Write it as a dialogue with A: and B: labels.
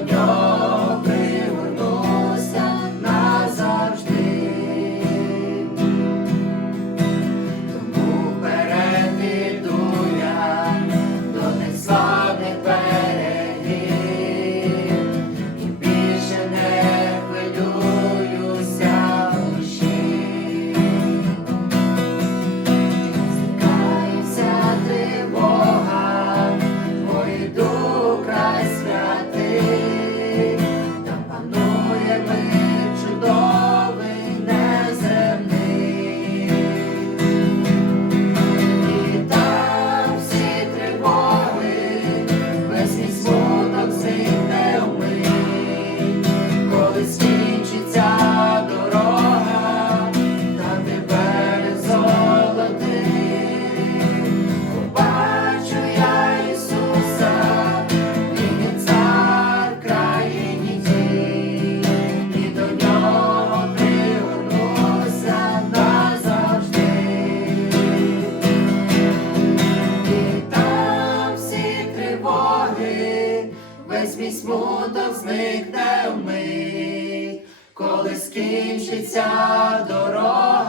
A: Señor. Смуток зникне вмить, коли скінчиться дорога,